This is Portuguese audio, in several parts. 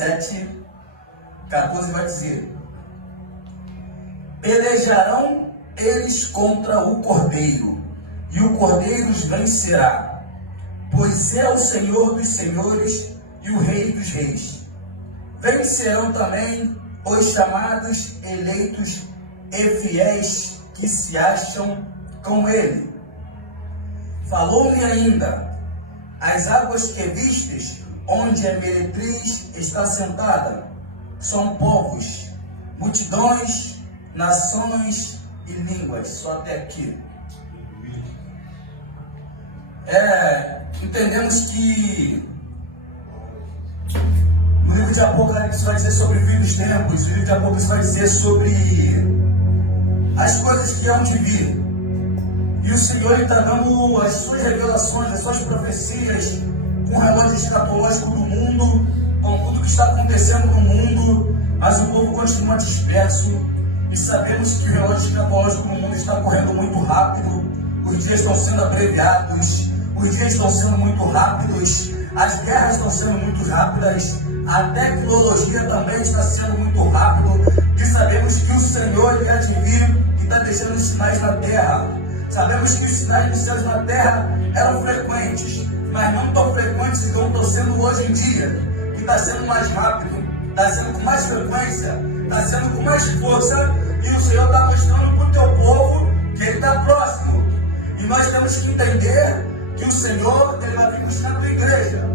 7:14 vai dizer: pelejarão eles contra o Cordeiro, e o Cordeiro os vencerá, pois é o Senhor dos senhores e o Rei dos reis. Vencerão também os chamados, eleitos e fiéis que se acham com ele. Falou-me ainda: as águas que vistes, onde a meretriz está sentada, são povos, multidões, nações e línguas. Só até aqui. Entendemos que o livro de Apocalipse vai dizer sobre o fim dos tempos, o livro de Apocalipse vai dizer sobre as coisas que hão de vir. E o Senhor está dando as suas revelações, as suas profecias, com o relógio escatológico do mundo, com tudo que está acontecendo no mundo, mas o povo continua disperso. E sabemos que o relógio escatológico no mundo está correndo muito rápido, os dias estão sendo abreviados, os dias estão sendo muito rápidos, as guerras estão sendo muito rápidas, a tecnologia também está sendo muito rápido, e sabemos que o Senhor há de vir e está deixando os sinais na terra. Sabemos que os sinais dos céus na terra eram frequentes, mas não tão frequentes como estão sendo hoje em dia, que está sendo mais rápido, está sendo com mais frequência, está sendo com mais força, e o Senhor está mostrando para o teu povo que Ele está próximo. E nós temos que entender que o Senhor Ele vai vir buscar a tua igreja.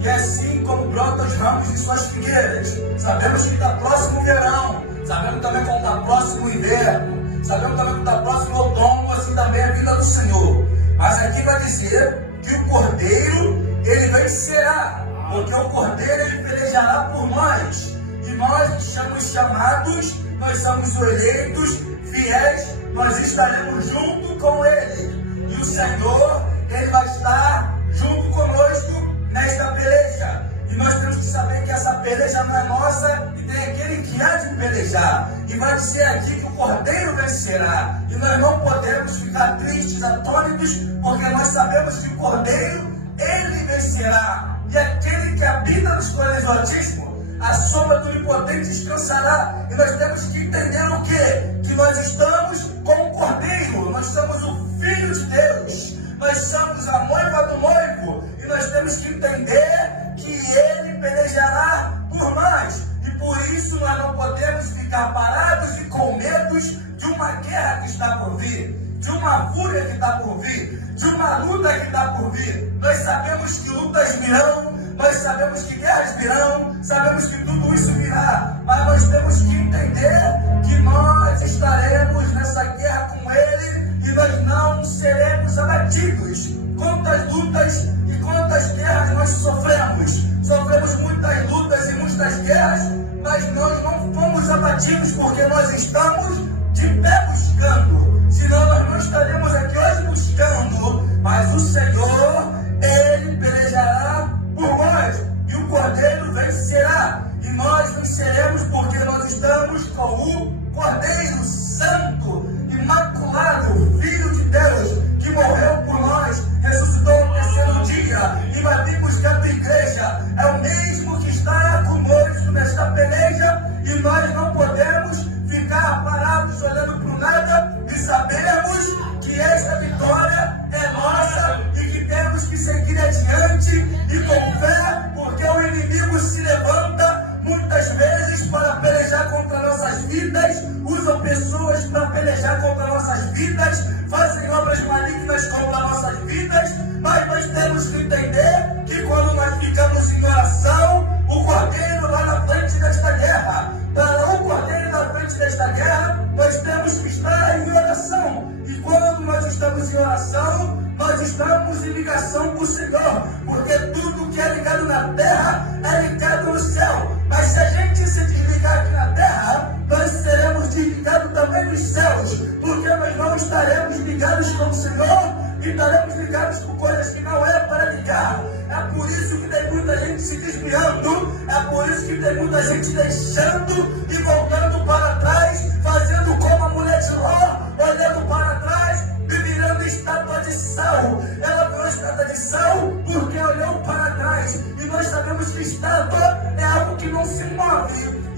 E assim como brotam os ramos de suas figueiras, sabemos que está próximo o verão, sabemos também que está próximo o inverno, sabemos também que está próximo o outono, assim também a vinda do Senhor. Mas aqui vai dizer que o Cordeiro Ele vencerá, porque o Cordeiro Ele pelejará por nós. E nós que somos chamados, nós somos os eleitos, fiéis, nós estaremos junto com Ele. E o Senhor, Ele vai estar junto conosco nesta peleja. E nós temos que saber que essa peleja não é nossa, e tem aquele que há de pelejar. E vai dizer aqui que o Cordeiro vencerá. E nós não podemos ficar tristes, atônitos, porque nós sabemos que o Cordeiro, Ele vencerá. E aquele que habita nos escolhas do Altíssimo, a sombra do Onipotente descansará. E nós temos que entender o quê? Que nós estamos com o Cordeiro, nós somos o Filho de Deus, nós somos a noiva do noivo, e nós temos que entender que Ele pelejará por nós. E por isso nós não podemos ficar parados e com medos de uma guerra que está por vir, de uma fúria que está por vir, de uma luta que está por vir. Nós sabemos que lutas virão, nós sabemos que guerras virão, sabemos que tudo isso virá, mas nós temos que entender que nós estaremos nessa guerra com Ele e nós não seremos abatidos. Quantas lutas e quantas guerras nós sofremos? Sofremos muitas lutas e muitas guerras, mas nós não fomos abatidos porque nós estamos de pé buscando. Senão nós não estaremos aqui hoje buscando, mas o Senhor, Ele pelejará por nós, e o Cordeiro vencerá, e nós venceremos porque nós estamos com o Cordeiro Santo, Imaculado, Filho de Deus, que morreu por nós, ressuscitou no terceiro dia, e vai vir buscar a tua igreja. É o mesmo que está conosco nesta peleja, e nós não podemos ficar parados olhando para o nada, e sabermos que esta vitória é nossa, e que temos que seguir adiante, e com fé, porque o inimigo se levanta muitas vezes para pelejar contra nossas vidas, usam pessoas para pelejar contra nossas vidas, fazem obras malignas contra nossas vidas, mas nós temos que entender que quando nós ficamos em oração, o Cordeiro lá na frente desta guerra, para o Cordeiro na frente desta guerra, nós temos que estar em oração. E quando nós estamos em oração, nós estamos em ligação com o Senhor, porque tudo que é ligado na terra é ligado no céu. Mas se a gente se desligar aqui na terra, nós seremos desligados também nos céus, porque nós não estaremos ligados com o Senhor e estaremos ligados com coisas que não é para ligar. É por isso que tem muita gente se desviando, é por isso que tem muita gente deixando e voltando para trás, fazendo como a mulher de Ló, olhando para trás e virando estátua de sal. Ela virou estátua de sal porque olhou para trás, e nós sabemos que estátua é algo que não se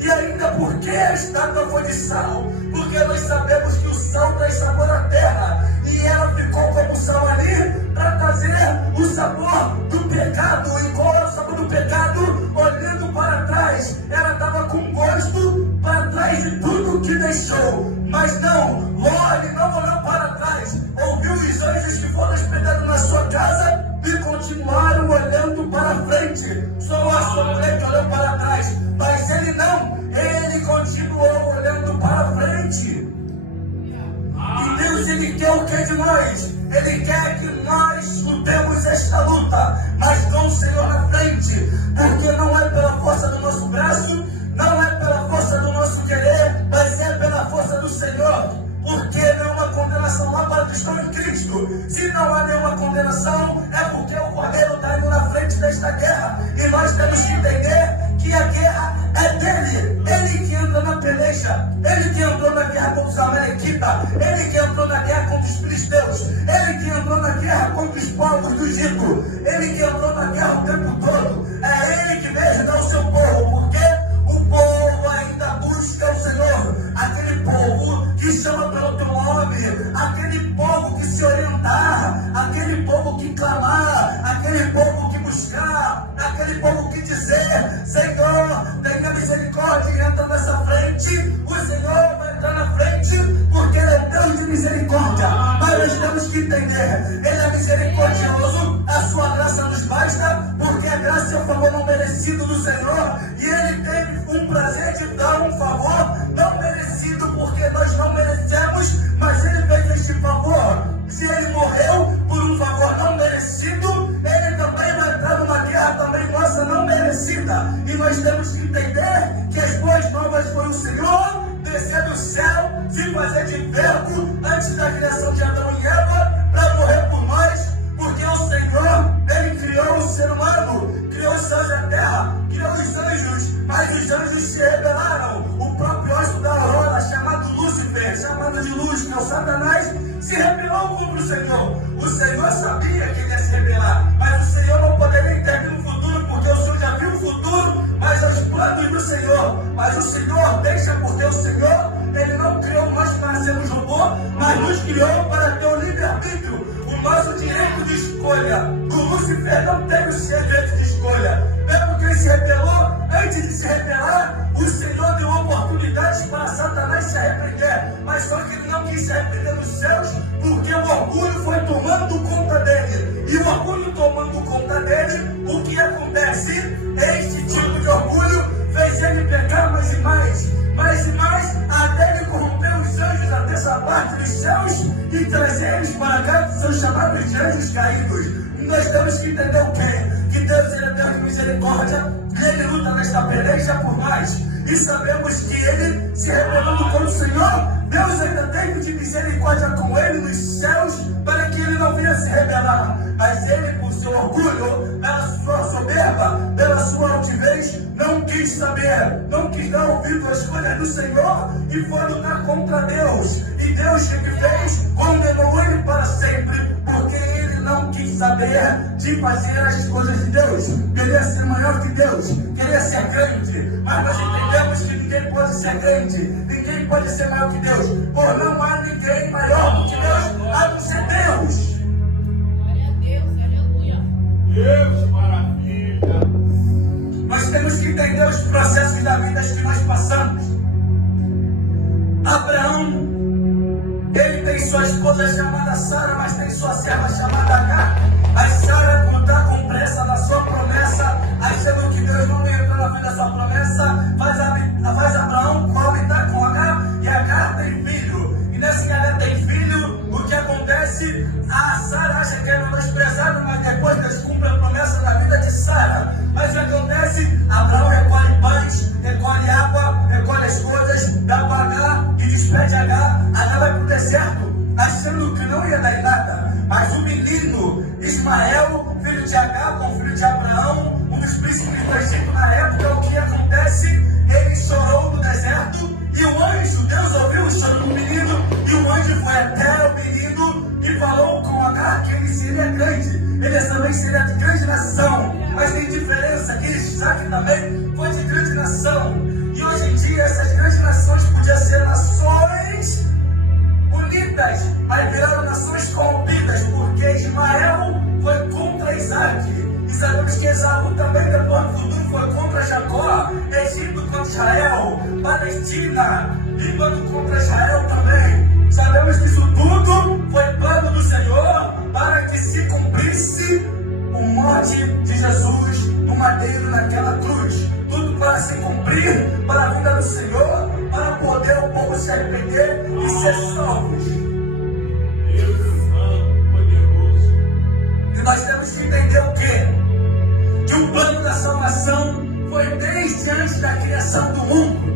E ainda por que a estátua foi de sal? Porque nós sabemos que o sal traz sabor à terra. E ela ficou como sal ali para trazer o sabor do pecado. E qual é o sabor do pecado? Olhando para trás, ela estava com gosto para trás de tudo que deixou. Mas não, Ló não olhou para trás. Ouviu os anjos que foram hospedados na sua casa e continuaram olhando para frente. Só a sua mulher que olhou para trás. Mas ele não, ele continuou olhando para frente. E Deus, Ele quer o que de nós? Ele quer que nós lutemos esta luta, mas com o Senhor na frente, porque não é pela força do nosso braço, não é pela força do nosso querer, mas é pela força do Senhor. Porque não há uma condenação lá para os que estão em Cristo. Se não há nenhuma condenação, é porque o Cordeiro está indo na frente desta guerra. E nós temos que entender que a guerra é dele. Ele que entrou na peleja, ele que entrou na guerra contra os amalequitas, ele que entrou na guerra contra os filisteus, ele que entrou na guerra contra os povos do Egito, ele que entrou na guerra o tempo todo. É ele que veio ajudar o seu povo, porque o povo ainda busca o Senhor. Aquele povo que chama pelo teu nome, aquele povo que se orientar, aquele povo que clamar, aquele povo que buscar, aquele povo que dizer: Senhor, tenha misericórdia e entra nessa frente. O Senhor vai entrar na frente, porque Ele é Deus de misericórdia. Mas nós temos que entender, Ele é misericordioso, a sua graça nos basta, porque a graça é o favor não merecido do Senhor, e Ele teve um prazer de dar um favor não merecido, porque nós não merecemos, mas Ele fez este favor. Se Ele morreu por um favor não merecido, Ele também vai entrar numa guerra também nossa não merecida. E nós temos que entender que as boas novas foi o Senhor descer do céu, se fazer de verbo antes da criação de Adão e Eva, para morrer por nós, porque o Senhor, Ele criou o ser humano, criou os céus e a terra, criou os anjos, mas os anjos se rebelaram. O próprio anjo da aurora, chamado Lúcifer, chamado de luz, que é o Satanás, se rebelou contra o Senhor. O Senhor sabia que ele ia se rebelar, mas o Senhor não poderia intervir no futuro, porque o Senhor já viu o futuro, mas os planos do Senhor. Mas o Senhor deixa, porque o Senhor, Ele não criou nós para sermos robô, mas nos criou para ter o livre-arbítrio, o nosso direito de escolha. O Lúcifer não teve o seu direito de escolha. Mesmo que ele se rebelou, antes de se rebelar, o Senhor deu oportunidades para Satanás se arrepender. Mas só que ele não quis se arrepender nos céus, porque o orgulho foi tomando conta dele. E o orgulho tomando conta dele, o que acontece? Este tipo de orgulho fez ele pecar mais e mais. Mais e mais, até ele corrompeu os anjos até essa parte dos céus e trazer eles para cá, que são chamados de anjos caídos. E nós temos que entender o quê? Que Deus, Ele é Deus de misericórdia, e Ele luta nesta peleja por nós. E sabemos que Ele, se rebelando contra o Senhor, Deus ainda teve de misericórdia com Ele nos céus, para que Ele não venha se rebelar. Mas Ele, por seu orgulho, pela sua soberba, pela sua altivez, não quis saber, não quis dar ouvido às coisas do Senhor e foi lutar contra Deus. E Deus, o que fez? Condenou Ele para sempre, porque Ele não quis saber de fazer as coisas de Deus. Queria ser maior que Deus, queria ser grande. Mas nós entendemos que ninguém pode ser grande, ninguém pode ser maior que Deus, por não há ninguém maior do que Deus, a não ser Deus. Glória a Deus, aleluia. Deus, maravilha. Nós temos que entender os processos da vida que nós passamos. Abraão, ele tem sua esposa chamada Sara, mas tem sua serva chamada Agar. A Sara, por estar com pressa na sua promessa, achando que Deus não ia entrar na vida dessa promessa, faz Abraão coabitar com Agar, e Agar tem filho. E nesse que Agar tem filho, o que acontece? A Sara acha que é menosprezada, mas depois Deus cumpre a promessa da vida de Sara. Mas o que acontece? Abraão recolhe pães, recolhe água, recolhe as coisas, dá para Agar e despede Agar. Agar vai para o deserto, achando que não ia dar em nada. Mas o menino Ismael, filho de Agar, com filho de Abraão, um dos príncipes do Egito na época, o que acontece? Ele chorou no deserto e o anjo, Deus ouviu o choro do menino, e o anjo foi até o menino e falou com Agar que ele seria grande, ele também seria de grande nação. Mas tem diferença que Isaac também foi de grande nação. E hoje em israelitas, mas viraram nações corrompidas, porque Ismael foi contra Isaac. E sabemos que Esaú também, depois do futuro, foi contra Jacó, Egito contra Israel, Palestina, Líbano contra Israel também. Sabemos que isso tudo foi plano do Senhor para que se cumprisse o morte de Jesus no madeiro naquela cruz. Tudo para se cumprir para a vida do Senhor, para poder o povo se arrepender e ser salvos. Deus Santo, poderoso. E nós temos que entender o quê? Que o plano da salvação foi desde antes da criação do mundo.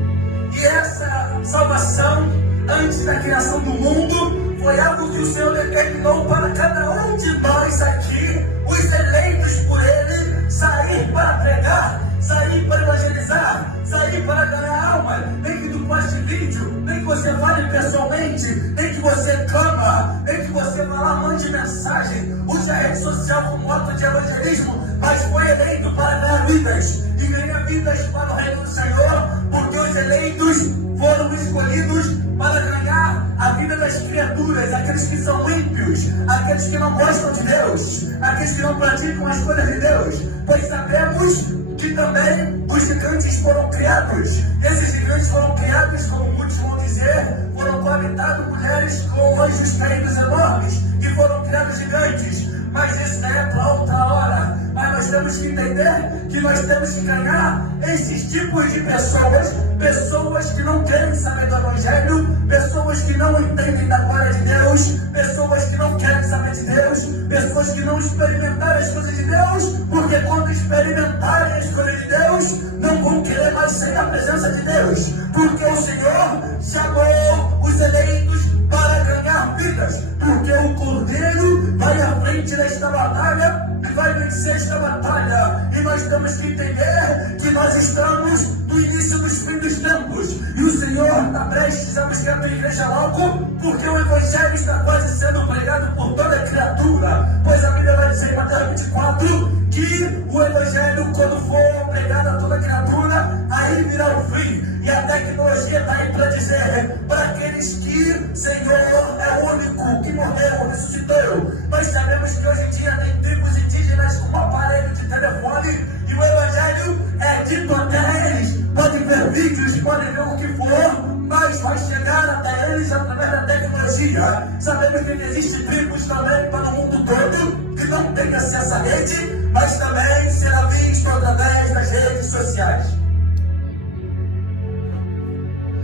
E essa salvação, antes da criação do mundo, foi algo que o Senhor determinou para cada um de nós aqui, os eleitos por Ele, sair para pregar, sair para evangelizar, sair para ganhar alma. Nem que tu poste vídeo, nem que você fale pessoalmente, nem que você clama, nem que você vá lá, mande mensagem, use a rede social como modo de evangelismo, mas foi eleito para ganhar vidas, e ganhar vidas para o reino do Senhor, porque os eleitos foram escolhidos para ganhar a vida das criaturas, aqueles que são ímpios, aqueles que não gostam de Deus, aqueles que não praticam as coisas de Deus, pois sabemos que também os gigantes foram criados. Esses gigantes foram criados, como muitos vão dizer, foram coabitados mulheres com anjos caídos enormes, e foram criados gigantes. Mas isso é para outra hora. Mas nós temos que entender que nós temos que ganhar esses tipos de pessoas, pessoas que não querem saber do Evangelho, pessoas que não entendem da glória de Deus, pessoas que não querem saber de Deus, pessoas que não experimentaram as coisas de Deus, porque quando experimentarem as coisas de Deus, não vão querer mais sair da presença de Deus, porque o Senhor chamou os eleitos para ganhar vidas, porque o Cordeiro vai à frente desta batalha e vai vencer esta batalha. E nós temos que entender que nós estamos no início dos fins dos tempos, e o Senhor está prestes a buscar a igreja logo, porque o Evangelho está quase sendo pregado por toda criatura, pois a Bíblia vai dizer em Mateus 24 que o Evangelho, quando for pregado a toda criatura, aí virá o fim. E a tecnologia está aí para dizer para aqueles que Senhor é o único que morreu, ressuscitou. Nós sabemos que hoje em dia tem tribos indígenas com um aparelho de telefone, e o Evangelho é dito até eles. Podem ver vídeos, podem ver o que for, mas vai chegar até eles através da tecnologia. Sabemos que existem tribos também para o mundo todo que não têm acesso à rede, mas também será visto através das redes sociais.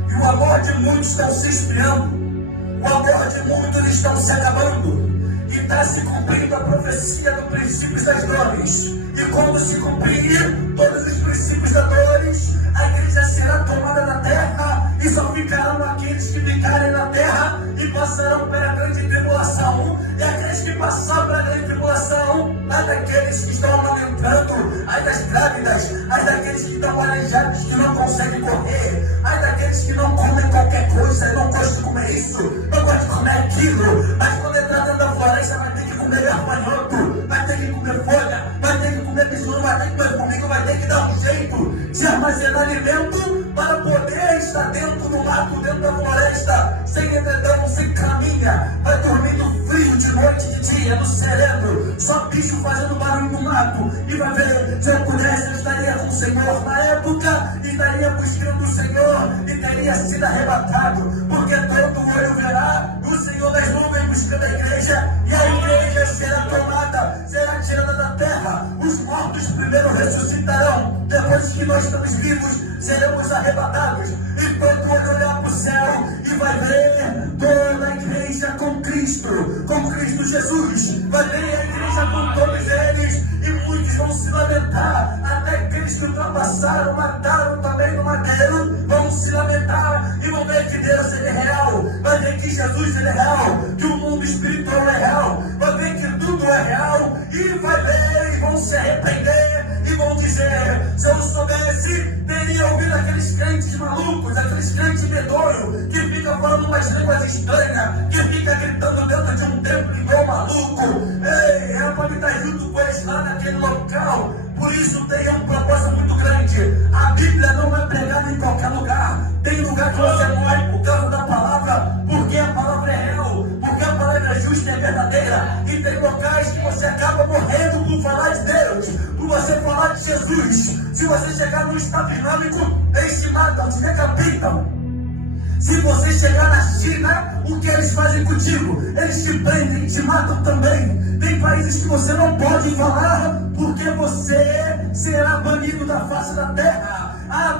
E o amor de muitos está se esfriando, o amor de muitos estão se acabando, e está se cumprindo a profecia dos princípios das dores. E quando se cumprir todos os princípios das dores, a igreja será tomada da terra, e só ficarão aqueles que ficarem na terra e passarão pela grande tribulação. E aqueles que passaram pela grande tribulação, ai daqueles que estão amamentando, ai das grávidas, ai daqueles que estão aleijados, que não conseguem correr, ai daqueles que não comem qualquer coisa, não gostam de comer isso, não gostam de comer aquilo, mas quando entrar dentro da floresta vai ter que comer gafanhoto, vai ter que comer folha, vai ter que comer besouro, vai ter que comer formiga, vai ter que dar um jeito de armazenar alimento para poder estar dentro do mato, dentro da floresta, sem edredom, sem caminha, vai dormindo frio de noite e de dia, no sereno, só bicho fazendo barulho no mato, e vai ver, se eu pudesse eu estaria com o Senhor na época, e estaria buscando o Senhor, e teria sido arrebatado, porque todo olho verá o Senhor das nuvens buscando a igreja, e a igreja será tomada, será tirada da terra, os mortos primeiro ressuscitarão, depois que nós estamos vivos, seremos arrebatados, e todo olho olhar para o céu, e vai ver toda a igreja com Cristo Jesus, vai ver a igreja com todos eles, e muitos vão se lamentar, até aqueles que ultrapassaram, mataram também no madeiro, vão se lamentar, e vão ver que Deus ele é real, vai ver que Jesus ele é real, que o mundo espiritual é real, vai ver que tudo é real, e vai ver, e vão se arrepender, e vão dizer, se eu soubesse, teria ouvido aqueles crentes malucos, aqueles crentes medonhos, que ficam falando umas línguas estranhas, que ficam gritando dentro de um templo igual maluco. Ei, é para me estar junto com eles lá naquele local. Por isso tem um propósito muito grande. A Bíblia não é pregada em qualquer lugar. Tem lugar que você morre por causa da palavra, porque a palavra é real. falar de Jesus, se você chegar num Estado Islâmico, eles te matam, te decapitam. Se você chegar na China, o que eles fazem contigo? Eles te prendem, te matam também. Tem países que você não pode falar, porque você será banido da face da terra.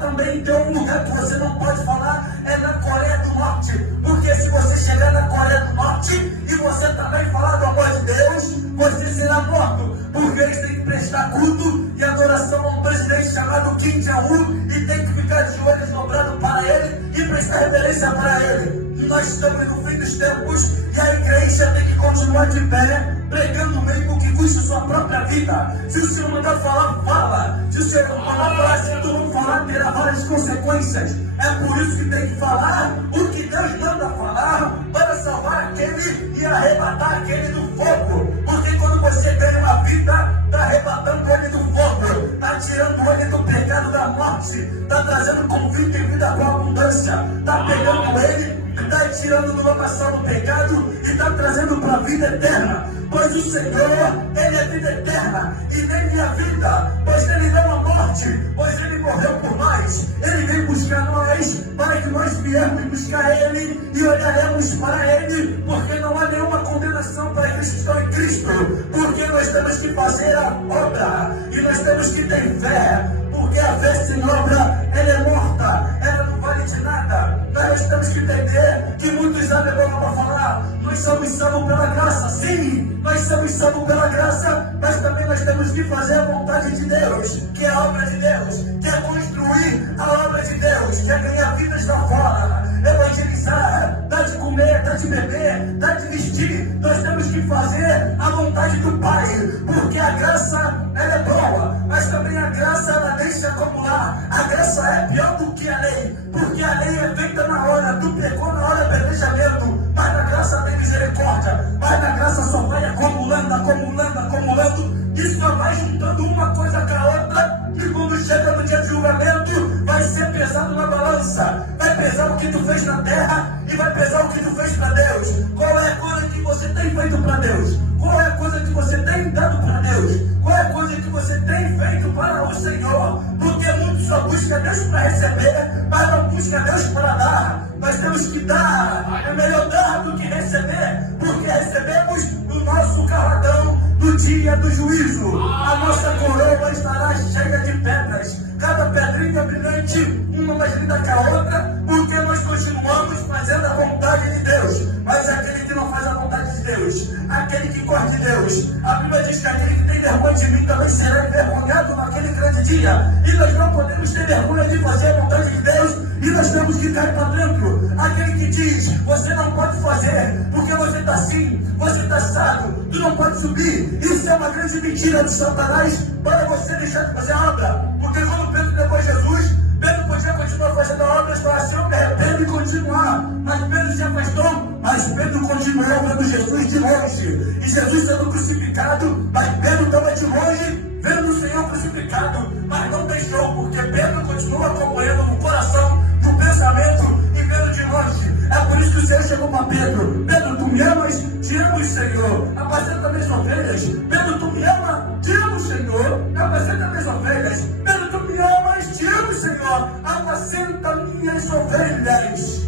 Também tem um lugar que você não pode falar, é na Coreia do Norte. Porque se você chegar na Coreia do Norte e você também falar do amor de Deus, você será morto. Porque eles têm que prestar culto e adoração a um presidente chamado Kim Jong-un e tem que ficar de joelhos dobrados para ele e prestar reverência para ele. E nós estamos no fim dos tempos e a igreja tem que continuar de pé, pregando mesmo que custe sua própria vida. Se o Senhor mandar falar, fala. Se o Senhor mandar falar, se tu não falar, terá várias consequências. É por isso que tem que falar o que Deus manda falar para salvar aquele e arrebatar aquele do fogo. Porque quando você ganha uma vida, está arrebatando ele do fogo, está tirando ele do pecado da morte, está trazendo convite e vida com abundância, está pegando ele, está tirando do lamaçal do pecado e está trazendo para a vida eterna. Pois o Senhor, Ele é vida eterna e nem minha vida, pois Ele não a morte, pois Ele morreu por nós. Ele vem buscar nós para que nós viemos buscar Ele e olharemos para Ele, porque não há nenhuma condenação para aqueles que estão em Cristo, porque nós temos que fazer a obra e nós temos que ter fé, porque a fé sem obra, ela é morta, ela não vale de nada. Nós temos que entender que muitos sabem para falar, nós somos salvos pela graça, sim, nós somos salvos pela graça, mas também nós temos que fazer a vontade de Deus, que é a obra de Deus, que é construir a obra de Deus, que é ganhar vidas lá fora, evangelizar, dar de comer, dar de beber, dar de vestir. Nós temos que fazer a vontade do Pai, porque a graça, ela é boa, mas também a graça, ela deixa acumular. A graça é pior do que a lei, porque a lei é feita na hora, tu pecou na hora do apedrejamento, mas na graça tem misericórdia, mas na graça só vai acumulando, acumulando, acumulando, e só vai juntando uma coisa com a outra, e quando chega no dia de julgamento, vai ser pesado na balança, vai pesar o que tu fez na terra, e vai pesar o que tu fez para Deus. Qual é a coisa que você tem feito para Deus? Qual é a coisa que você tem dado para Deus? Qual é a coisa que você tem feito para o Senhor? Porque muitos só buscam Deus para receber, mas não buscam Deus para dar. Nós temos que dar, é melhor dar do que receber, porque recebemos o nosso galardão no dia do juízo. A nossa coroa estará cheia de pedras, cada pedrinha brilhante, uma mais linda que a outra, porque nós continuamos fazendo a vontade de Deus. Mas aquele que não faz a vontade de Deus, aquele que corre de Deus, a Bíblia diz que aquele que tem vergonha de mim também será envergonhado naquele grande dia. E nós não podemos ter vergonha de fazer a vontade de Deus, e nós temos que cair para dentro. Aquele que diz, você não pode fazer, porque você está assim, você está assado, tu não pode subir. Isso é uma grande mentira de Satanás para você deixar de fazer a obra. Porque quando Pedro depois de Jesus, Pedro podia continuar fazendo a obra, e falar assim, eu me arrependo e continuar. Mas Pedro se afastou, mas Pedro continuou vendo Jesus de longe. E Jesus sendo crucificado, mas Pedro estava de longe, vendo o Senhor crucificado, mas não deixou, porque Pedro continuou acompanhando no coração, no pensamento e vendo de longe. É por isso que o Senhor chegou para Pedro. Pedro, tu me amas? Te amo, Senhor. Apacenta minhas ovelhas. Pedro, tu me amas? Te amo, Senhor. Apacenta minhas ovelhas. Pedro, tu me amas? Te amo, Senhor. Apacenta minhas ovelhas.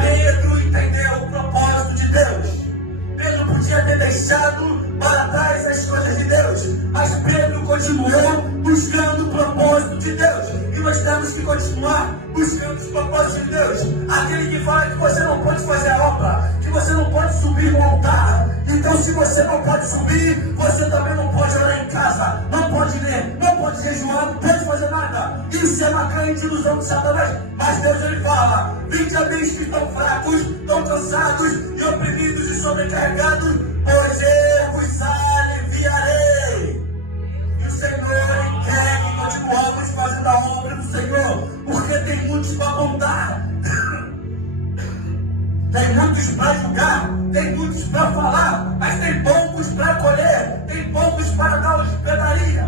Pedro entendeu o propósito de Deus. Pedro podia ter deixado para trás as coisas de Deus, mas Pedro continuou buscando o propósito de Deus. E nós temos que continuar buscando os propósitos de Deus. Aquele que fala que você não pode fazer a obra, que você não pode subir no altar. Então, se você não pode subir, você também não pode orar em casa, não pode ler, não pode jejuar, não pode fazer nada. Isso é uma grande ilusão de Satanás. Mas Deus, ele fala, vinde a mim que estão fracos, estão cansados e oprimidos e sobrecarregados, pois eu vos aliviarei. E o Senhor, ele quer que continuamos fazendo a obra do Senhor, porque tem muitos para apontar, tem muitos para julgar, tem muitos para falar, mas tem poucos para colher, tem poucos para dar hospedaria.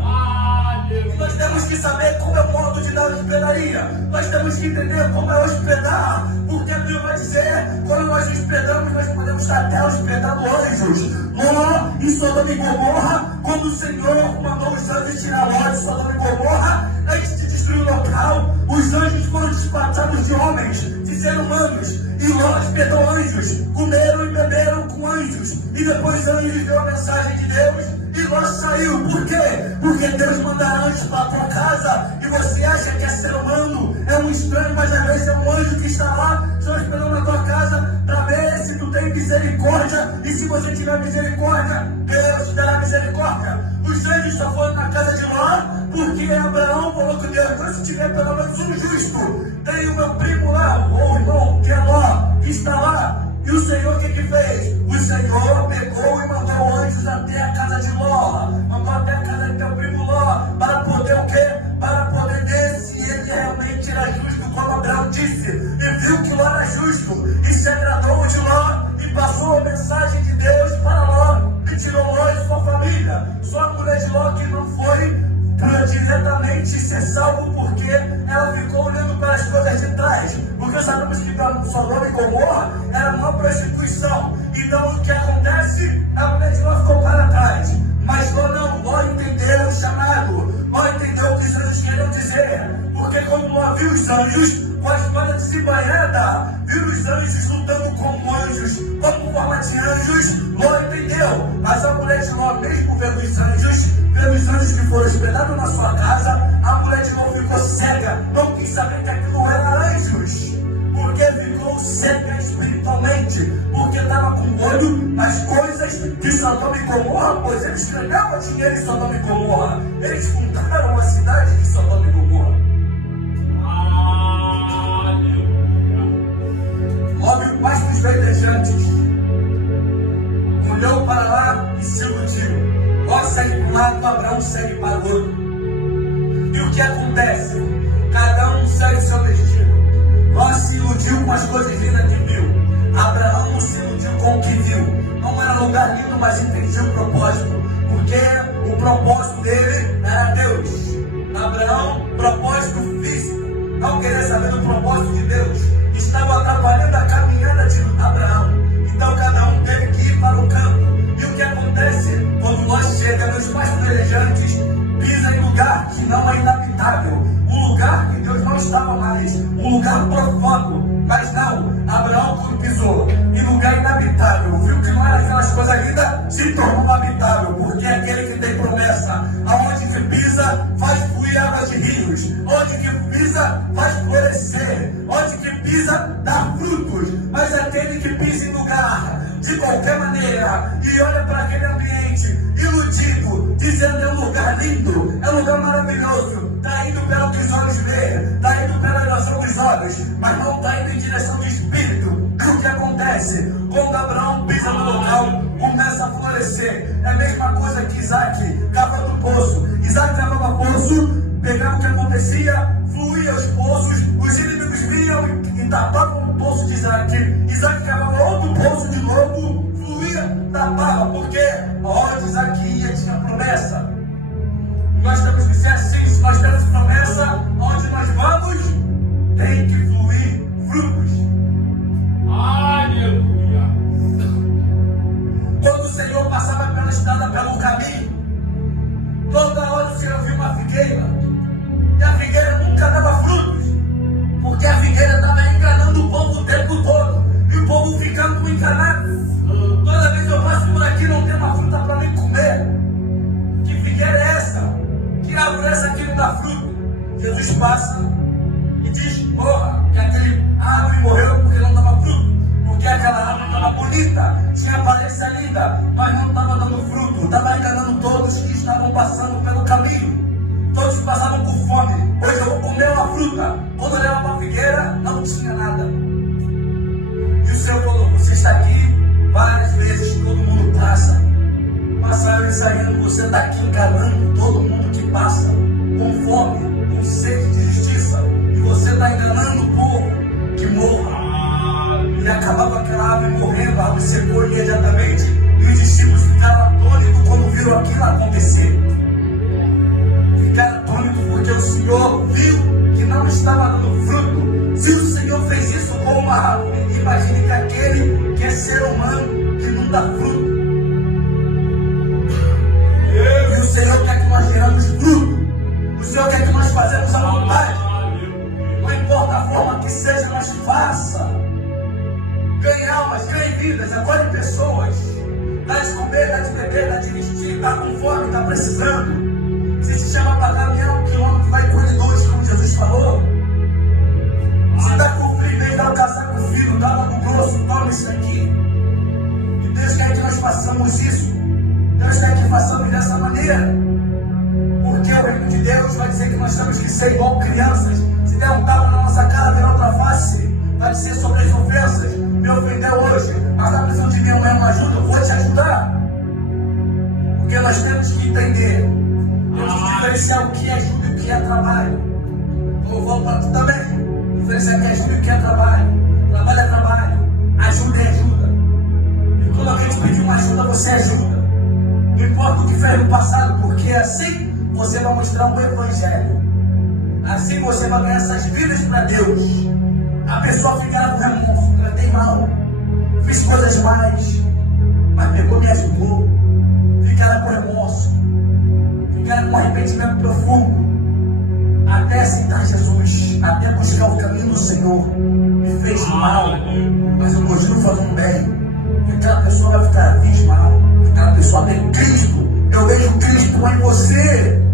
E nós temos que saber como é o modo de dar hospedaria. Nós temos que entender como é hospedar. Porque a Bíblia vai dizer, quando nós hospedamos, nós podemos até hospedar anjos. Ló e Sodoma e Gomorra, quando o Senhor mandou os anjos tirar Ló de Sodoma e Gomorra, antes de destruir o local, os anjos foram despachados de homens, de seres humanos. E Ló hospedou anjos, comeram e beberam com anjos. E depois os anjos viram a mensagem de Deus. E Ló saiu. Por quê? Porque Deus manda anjos para a tua casa. E você acha que é ser humano, é um estranho, mas às vezes é um anjo que está lá, só esperando na tua casa, para ver se tu tem misericórdia. E se você tiver misericórdia, Deus te dará misericórdia. Os anjos só foram na casa de Ló, porque Abraão falou com Deus: quando tiver pelo menos um justo, tem o meu primo lá, ou irmão, que é Ló, que está lá. E o Senhor o que fez? O Senhor pegou e mandou anjos até a casa de Ló, mandou até a casa de teu primo Ló, para poder o quê? Para poder ver se ele realmente era justo, como Abraão disse. E viu que Ló era justo, e se agradou de Ló, e passou a mensagem de Deus para Ló, e tirou Ló de sua família. Só a mulher de Ló que não foi diretamente ser salvo, porque ela ficou olhando para as coisas de trás. Porque sabemos que Sodoma e Gomorra era uma prostituição. Então o que acontece? A mulher de Ló ficou para trás. Mas Ló não, Ló entendeu o chamado. Ló entendeu o que os anjos queriam dizer. Porque quando Ló viu os anjos, com a espada desembainhada, viu os anjos lutando como anjos, como forma de anjos, Ló entendeu. Mas a mulher de Ló, mesmo vendo os anjos que foram hospedados na sua casa, a mulher de Ló ficou cega, não quis saber que aquilo era anjos, porque ficou cega espiritualmente, porque estava com olho nas coisas de Sodoma e Gomorra, pois eles ganhavam dinheiro em Sodoma e Gomorra, eles fundaram a cidade de Sodoma e Gomorra. Ló viu pastos verdejantes, olhou para lá e se iludiu. Ló segue para um lado, Abraão segue para o outro. E o que acontece? Cada um segue seu destino. Ló se iludiu com as coisas lindas que viu. Abraão se iludiu com o que viu. Não era lugar lindo, mas entendia o propósito. Porque o propósito dele era Deus. Abraão, propósito físico. Não queria saber do propósito de Deus. Estava atrapalhando a caminhada de Abraão. Então cada um teve que ir para o campo. E o que acontece? Quando Ló chega nos pastos verdejantes, pisa em lugar que não é inabitável, um lugar que Deus não estava mais, um lugar profano. Mas não, Abraão quando pisou em lugar inabitável, viu que não era aquelas coisas lindas, se tornou habitável, porque é aquele que tem promessa. Aonde que pisa, faz fluir águas de rios. Onde que pisa, faz florescer. Onde que pisa, dá frutos. Mas aquele que pisa em lugar de qualquer maneira e olha para aquele ambiente iludido, dizendo: é um lugar lindo, é um lugar maravilhoso, está indo pelo que os olhos veem, está indo pela ilusão dos olhos, mas não está indo em direção do espírito. E o que acontece? Quando Abraão pisa no local, começa a florescer. É a mesma coisa que Isaac cava do poço. Isaac cavava poço, pegava o que acontecia, fluía os poços, os inimigos vinham e tapavam o poço de Isaac. Isaac cavava outro poço de novo, fluía, tapava, porque onde Isaac ia tinha promessa. Nós temos que ser assim. Se nós temos promessa, onde nós vamos, tem que fluir frutos. Aleluia. Quando o Senhor passava pela estrada, pelo caminho, toda hora o Senhor viu uma figueira, e a figueira nunca dava frutos, porque a figueira estava enganando o povo o tempo todo, e o povo ficando enganado. Toda vez eu passo por aqui, não tem uma fruta para mim comer. Que figueira é essa? Que árvore é essa que não dá fruto? Jesus passa e diz: morra, que aquele árvore morreu porque não dava fruto, porque aquela árvore estava bonita, tinha aparência linda, mas não estava dando fruto, estava enganando todos que estavam passando pelo caminho. Todos passavam com fome. Hoje eu vou comer uma fruta. Quando olhava para a figueira, não tinha nada. E o Senhor falou: você está aqui várias vezes, todo mundo passa. Passaram e saíram, você está aqui enganando todo mundo que passa, com fome, com sede de justiça. E você está enganando o povo que morra. E acabava aquela árvore morrendo, a árvore secou imediatamente. E os discípulos ficaram atônitos quando viram aquilo acontecer. Ficaram estava dando fruto. Se o Senhor fez isso com uma árvore, imagine que aquele que é ser humano, que não dá fruto. E o Senhor quer que nós geramos fruto. O Senhor quer que nós façamos a vontade. Não importa a forma que seja, mas faça. Ganhe almas, ganhe vidas, acolhe pessoas. Dá de comer, dá de beber, dá de vestir, dá com fome, está precisando. Se te chama para caminhar 1 quilômetro, vai colher 2, como Jesus falou. Se está com frio, vem dar um casaco fino, dá logo grosso, toma isso aqui. E Deus quer que nós façamos isso. Deus quer que façamos dessa maneira. Porque o reino de Deus vai dizer que nós temos que ser igual crianças. Se der um tapa na nossa cara, ver outra face. Vai dizer sobre as ofensas. Me ofendeu hoje, mas está precisando de mim, uma ajuda, eu vou te ajudar. Porque nós temos que entender. Temos que diferenciar o que é ajuda e o que é trabalho. Então eu volto para tu também. Diferenciar o que é ajuda e o que é trabalho. Trabalho é trabalho. Ajuda é ajuda. E quando alguém te pedir uma ajuda, você ajuda. Não importa o que fez no passado, porque assim você vai mostrar um evangelho. Assim você vai ganhar essas vidas para Deus. A pessoa ficará com remorso, tratei mal, fiz coisas mais, mas pegou e me ajudou. Ficará com remorso, ficará com arrependimento profundo, até aceitar Jesus, até buscar o caminho do Senhor. Me fez mal, mas eu continuo fazendo bem. E aquela pessoa vai ficar abismal. Aquela pessoa tem Cristo. Eu vejo Cristo em você.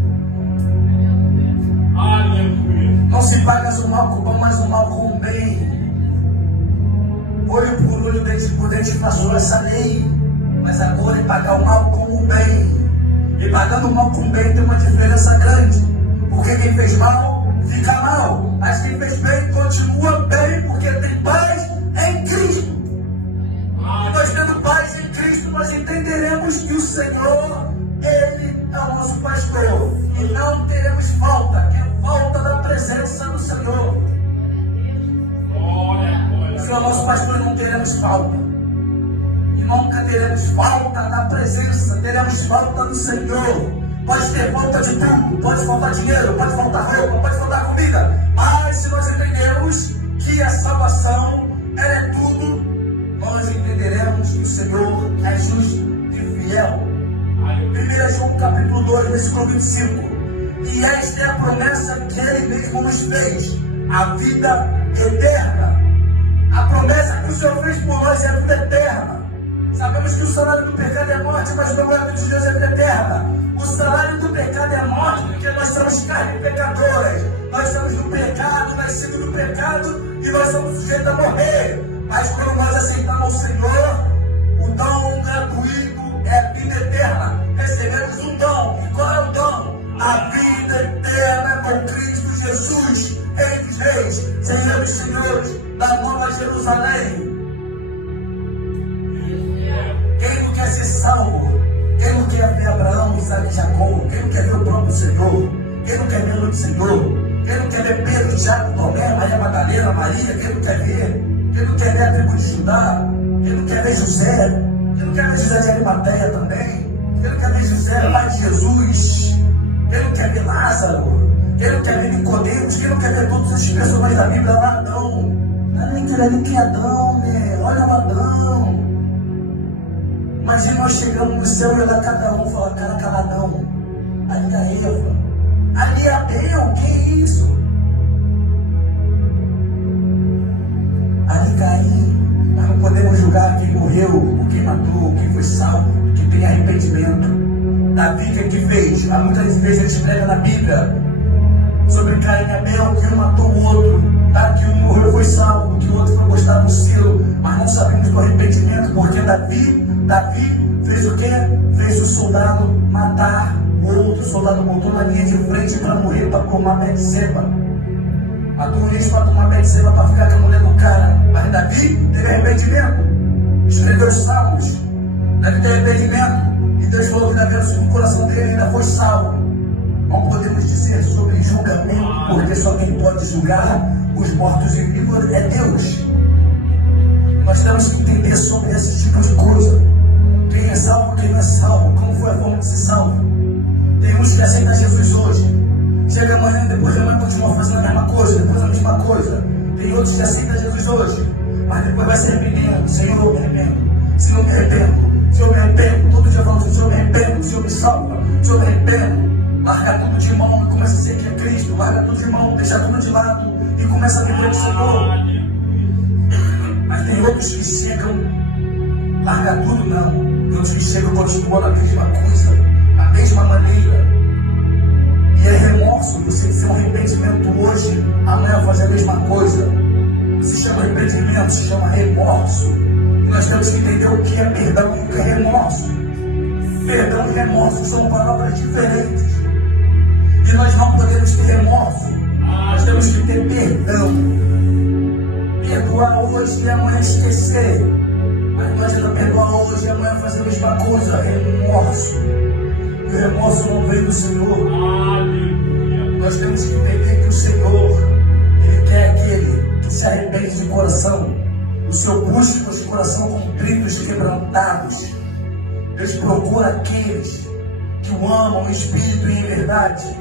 Não se paga o mal com o bom, mas o mal com o bem. Olho por olho, dente por dente, passou essa lei. Mas agora é pagar o mal com o bem. E pagando o mal com o bem tem uma diferença grande. Porque quem fez mal, fica mal. Mas quem fez bem, continua bem. Porque tem paz em Cristo. E nós tendo paz em Cristo, nós entenderemos que o Senhor, Ele é o nosso pastor. E não teremos falta, que é falta da presença do Senhor. O Senhor é nosso pastor e não teremos falta. E nunca teremos falta da presença, teremos falta do Senhor. Pode ter falta de tudo, pode faltar dinheiro, pode faltar roupa, pode faltar comida. Mas se nós entendermos que a salvação ela é tudo, nós entenderemos que o Senhor é justo e fiel. 1 João capítulo 2, versículo 25. E esta é a promessa que Ele mesmo nos fez, a vida eterna. A promessa que o Senhor fez por nós é a vida eterna. Sabemos que o salário do pecado é morte, mas o salário de Deus é a vida eterna. O salário do pecado é morte, porque nós somos carne pecadoras. Nós somos do pecado, nascidos do pecado, e nós somos sujeitos a morrer. Mas quando nós aceitamos o Senhor, o dom gratuito é a vida eterna. Recebemos um dom. E qual é o dom? A vida eterna com Cristo Jesus, Rei dos Reis, Senhor dos Senhores, da Nova Jerusalém. Quem não quer ser salvo? Quem não quer ver Abraão, Isaac e Jacó? Quem não quer ver o próprio Senhor? Quem não quer ver o Senhor? Quem não quer ver Pedro, Tiago, Tomé, Maria Madalena, Maria? Quem não quer ver? Quem não quer ver a tribo de Judá? Quem não quer ver José? Quem não quer ver José de Arimateia também? Quem não quer ver José, pai de Jesus? Quem não quer ver Lázaro? Quem não quer ver Nicodemos? Quem não quer ver todos os personagens da Bíblia? Ladrão. Não é nem querendo que é Adão, né? Olha o ladrão. Imagina nós chegamos no céu e olhar cada um e falar, cara, caladão. Ali a Eva. Ali a Abel, que isso? Ali Caim. Nós não podemos julgar quem morreu, quem matou, quem foi salvo, quem tem arrependimento. Davi, o que fez? Há muitas vezes ele escreve na Bíblia sobre Caim e Abel, que um matou o outro, tá? Que um morreu foi salvo, que o outro foi postado no selo, mas não sabemos do arrependimento, porque Davi fez o quê? Fez o soldado matar o outro soldado, botou na linha de frente para morrer, para tomar Betseba. Matou o para tomar Betseba, para ficar com a mulher do cara. Mas Davi teve arrependimento, escreveu os salmos. Davi teve arrependimento. E Deus falou que no coração dele ainda foi salvo. Não podemos dizer sobre julgamento, porque só quem pode julgar os mortos e vivos é Deus. Nós temos que entender sobre esse tipo de coisa. Quem é salvo, quem não é salvo, como foi a forma de ser salvo. Tem uns que aceitam Jesus hoje. Chega amanhã, depois de amanhã continua fazendo a mesma coisa, depois a mesma coisa. Tem outros que aceitam Jesus hoje, mas depois vai se arrependendo. Senhor, eu me arrependo. Se eu me arrependo, se eu me arrependo, todo dia falando, se eu me arrependo, se eu me salva, se eu me arrependo. Larga tudo de mão e começa a ser que é Cristo. Larga tudo de mão, deixa tudo de lado e começa a viver o Senhor. Mas tem outros que chegam, larga tudo não. Tem outros que chegam e continuam na mesma coisa, da mesma maneira. E é remorso, você dizer um arrependimento hoje, amanhã fazer a mesma coisa. Se chama arrependimento, se chama remorso. E nós temos que entender o que é perdão e o que é remorso. Perdão e remorso são palavras diferentes. E nós não podemos ter remorso. Nós temos que ter perdão. Perdoar hoje e amanhã esquecer. Mas não adianta perdoar hoje e amanhã fazer a mesma coisa. Remorso. E o remorso não vem do Senhor. Nós temos que entender que o Senhor, Ele quer aquele que se arrepende de coração. O Senhor busca os coração contritos e quebrantados. Deus procura aqueles que o amam em espírito e em verdade.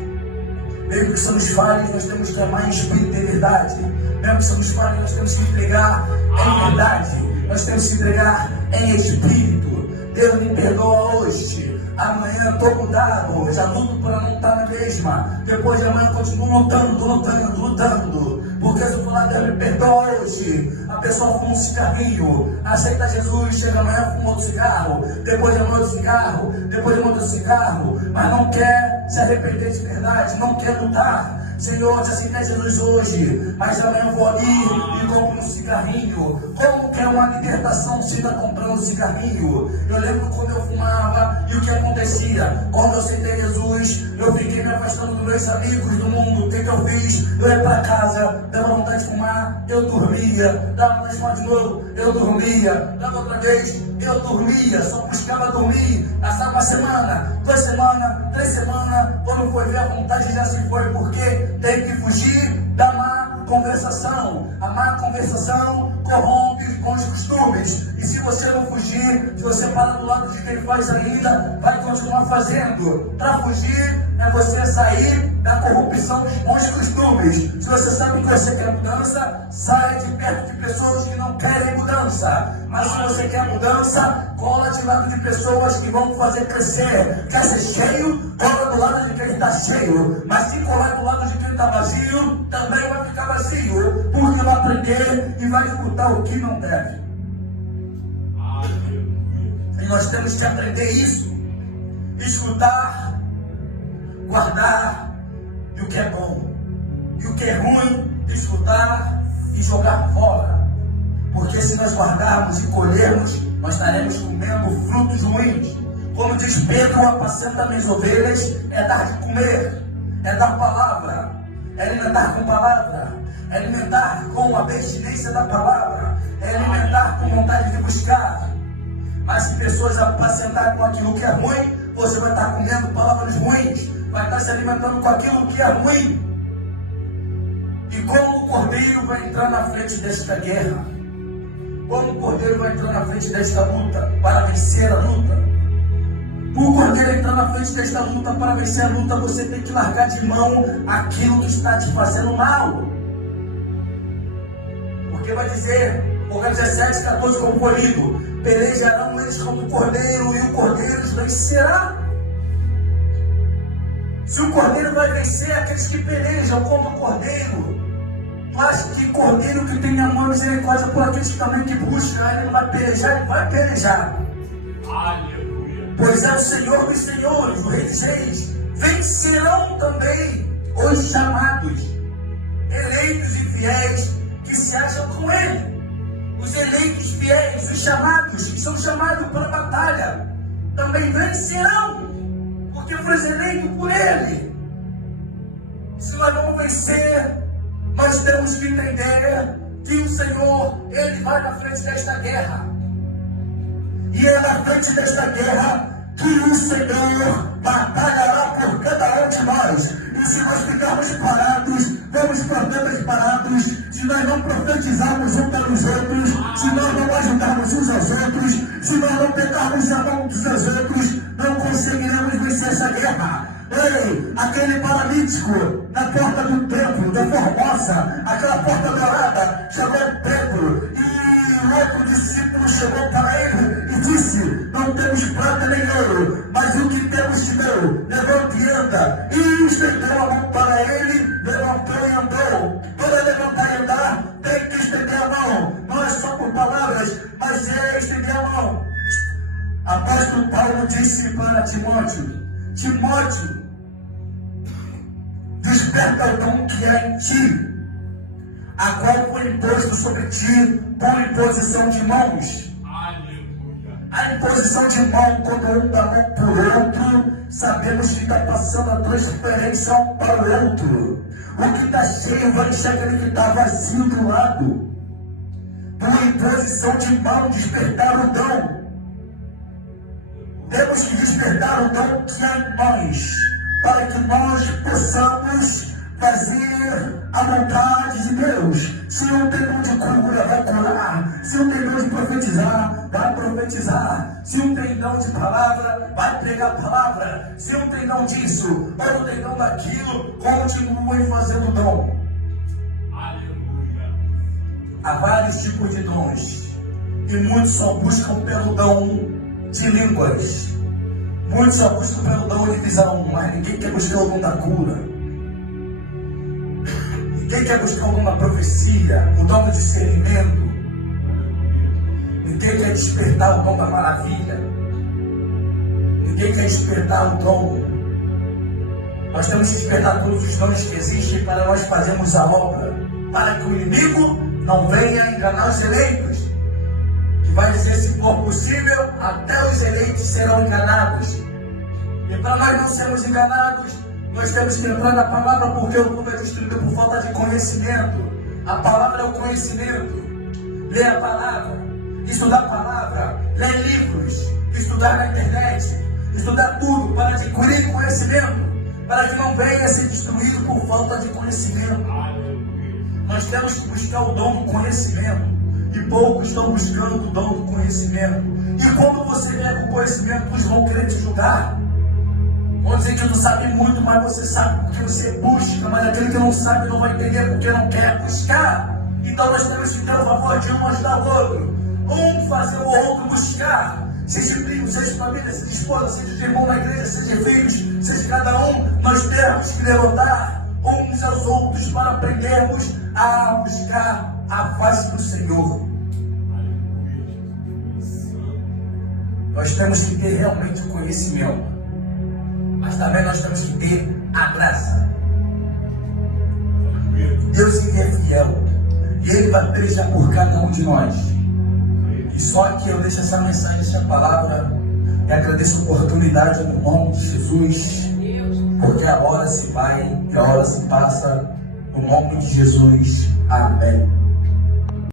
Mesmo que somos falhos, nós temos que amar em espírito e em verdade. Mesmo que somos falhos, nós temos que entregar em verdade. Nós temos que entregar em espírito. Deus me perdoa hoje. Amanhã eu estou mudado. Já luto para não estar na mesma. Depois de amanhã eu continuo lutando. Porque se eu falar, Deus me perdoa hoje. A pessoa fuma um cigarrinho, aceita Jesus, chega amanhã, fuma outro cigarro. Depois de amanhã outro cigarro. Depois de amanhã outro cigarro. Mas não quer se arrepender de verdade. Não quer lutar. Senhor, te aceitei Jesus hoje, mas amanhã eu vou ali e compro um cigarrinho. Como que é uma libertação se ainda comprando um cigarrinho? Eu lembro quando eu fumava e o que acontecia? Quando eu aceitei Jesus, eu fiquei me afastando dos meus amigos do mundo. O que eu fiz? Eu ia para casa, dava vontade de fumar, eu dormia. Dava vontade de fumar de novo, eu dormia. Dava outra vez, eu dormia. Só buscava dormir. Passava uma semana, 2 semanas, 3 semanas. Quando foi ver a vontade já se foi, porque tem que fugir da má conversação. A má conversação corrompe com os costumes. E se você não fugir, se você parar do lado de quem faz ainda, vai continuar fazendo. Para fugir é você sair da corrupção dos bons costumes. Se você sabe que você quer mudança, saia de perto de pessoas que não querem mudança. Mas se você quer mudança, cola de lado de pessoas que vão fazer crescer. Quer ser cheio? Cola do lado de quem está cheio. Mas se colar do lado de quem está vazio, também vai ficar vazio. Porque vai aprender e vai escutar o que não deve. E nós temos que aprender isso. Escutar, guardar e o que é bom. E o que é ruim, escutar e jogar fora. Porque se nós guardarmos e colhermos, nós estaremos comendo frutos ruins. Como diz Pedro, apacenta minhas ovelhas, é dar de comer, é dar palavra, é alimentar com palavra, é alimentar com a abstinência da palavra, é alimentar com vontade de buscar. Mas se pessoas apacentarem com aquilo que é ruim, você vai estar comendo palavras ruins, vai estar se alimentando com aquilo que é ruim. E como o cordeiro vai entrar na frente desta guerra? Como o cordeiro vai entrar na frente desta luta para vencer a luta? O cordeiro entrar na frente desta luta para vencer a luta, você tem que largar de mão aquilo que está te fazendo mal. Porque vai dizer, Apocalipse 17, 14, como foi lido, pelejarão eles como o cordeiro e o cordeiro os vencerá. Se o cordeiro vai vencer aqueles que pelejam como o cordeiro, mas que cordeiro que tem amor e misericórdia por aqueles que também que buscam, ele não vai pelejar, ele vai pelejar. Aleluia. Pois é o Senhor dos senhores, o Rei dos reis. Vencerão também os chamados, eleitos e fiéis que se acham com ele. Os eleitos fiéis, os chamados, que são chamados para a batalha, também vencerão, porque foram eleitos por ele. Se nós vamos vencer, nós temos que entender que o Senhor, Ele vai na frente desta guerra. E é na frente desta guerra que o Senhor batalhará por cada um de nós. E se nós ficarmos parados, vamos profetas parados, se nós não profetizarmos uns para os outros, se nós não ajudarmos uns aos outros, se nós não pegarmos a mão uns aos outros, não conseguiremos vencer essa guerra. Ei, aquele paralítico, porta do templo, da Formosa, aquela porta dourada, chegou o templo. E o outro discípulo chegou para ele e disse: não temos prata nem ouro, mas o que temos te deu, levanta e anda. E estendeu a mão para ele, levantou e andou. Para levantar e andar, tem que estender a mão. Não é só por palavras, mas é estender a mão. Apóstolo Paulo disse para Timóteo: Timóteo, desperta o dom que há em ti, a qual foi imposto sobre ti por imposição de mãos. Aleluia. A imposição de mão, quando um dá mão por outro, sabemos que está passando a transferência um para o outro. O que está cheio vai enxergar aquele que está vazio do lado. Por imposição de mão, despertar o dom. Temos que despertar o dom que há em nós, para que nós possamos fazer a vontade de Deus. Se um tem dom de cura, vai curar. Se um tem dom de profetizar, vai profetizar. Se um tem dom de palavra, vai pregar a palavra. Se um tem dom disso, outro tem dom daquilo, continue fazendo dom. Aleluia. Há vários tipos de dons, e muitos só buscam pelo dom de línguas. Muitos só buscam pelo dom de visão, mas ninguém quer buscar o dom da cura. Ninguém quer buscar o dom da profecia, o dom do discernimento. Ninguém quer despertar o dom da maravilha. Ninguém quer despertar o dom. Nós temos que despertar todos os dons que existem para nós fazermos a obra, para que o inimigo não venha enganar os eleitos. Que vai dizer, se for possível, até os eleitos serão enganados. E para nós não sermos enganados, nós temos que entrar na palavra, porque o mundo é destruído por falta de conhecimento. A palavra é o conhecimento. Ler a palavra, estudar a palavra, ler livros, estudar na internet, estudar tudo para adquirir conhecimento, para que não venha a ser destruído por falta de conhecimento. Nós temos que buscar o dom do conhecimento. E poucos estão buscando o dom do conhecimento. E quando você vier com conhecimento, muitos vão querer te julgar. Vão dizer que tu sabe muito, mas você sabe porque você busca. Mas aquele que não sabe não vai entender porque não quer buscar. Então nós temos que ter o favor de um ajudar o outro. Um fazer o outro buscar. Seja primo, seja família, seja esposa, seja irmão na igreja, seja filhos, seja cada um. Nós temos que levantar uns aos outros para aprendermos a buscar a face do Senhor. Nós temos que ter realmente o conhecimento, mas também nós temos que ter a graça. Deus é fiel e Ele vai pelejar por cada um de nós. E só que eu deixo essa mensagem, essa palavra, e agradeço a oportunidade no nome de Jesus, porque a hora se vai e a hora se passa. No nome de Jesus, amém.